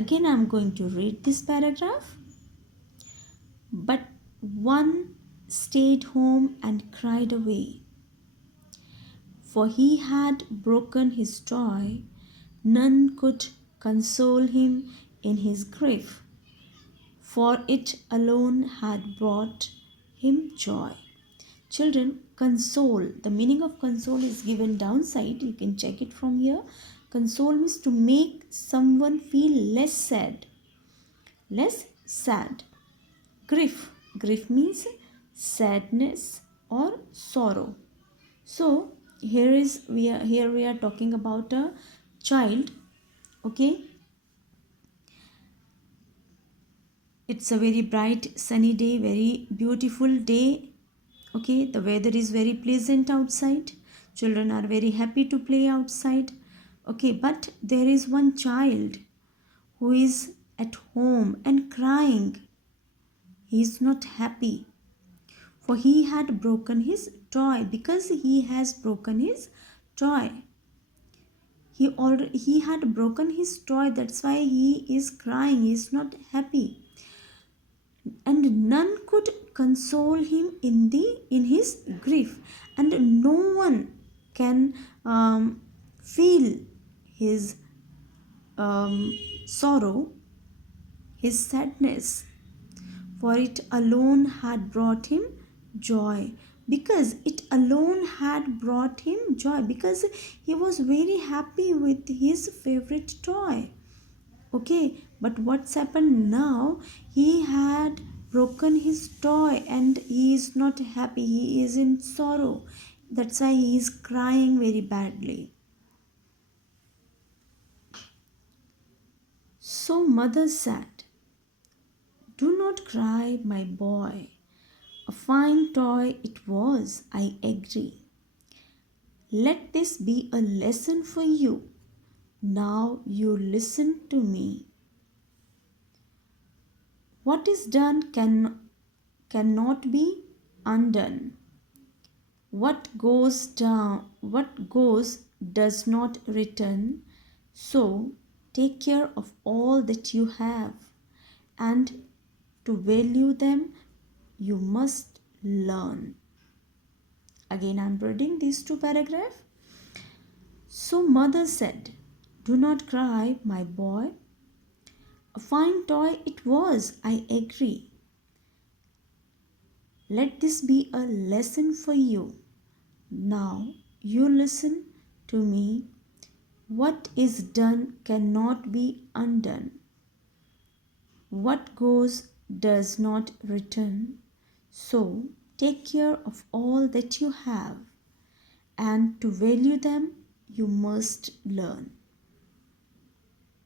Again, I'm going to read this paragraph. But one stayed home and cried away, for he had broken his toy. None could console him in his grief, for it alone had brought him joy. Children, console. The meaning of console is given downside. You can check it from here. Console means to make someone feel less sad. Less sad. Grief. Grief means sadness or sorrow. So here we are talking about a child. Okay, it's a very bright sunny day, very beautiful day. Okay, the weather is very pleasant outside. Children are very happy to play outside. Okay, but there is one child who is at home and crying. He is not happy, for he had broken his toy. Because he has broken his toy, he had broken his toy. That's why he is crying. He is not happy, and none could console him in his grief, and no one can feel his sorrow, his sadness, for it alone had brought him joy. Because it alone had brought him joy, because he was very happy with his favorite toy. Okay, but what's happened now? He had broken his toy and he is not happy. He is in sorrow. That's why he is crying very badly. So mother said, "Do not cry, my boy. A fine toy it was, I agree. Let this be a lesson for you. Now you listen to me. What is done cannot be undone. What goes does not return. So take care of all that you have, and to value them you must learn." Again, I'm reading these two paragraphs. So mother said, "Do not cry, my boy. A fine toy it was, I agree. Let this be a lesson for you. Now you listen to me. What is done cannot be undone. What goes does not return. So take care of all that you have, and to value them you must learn."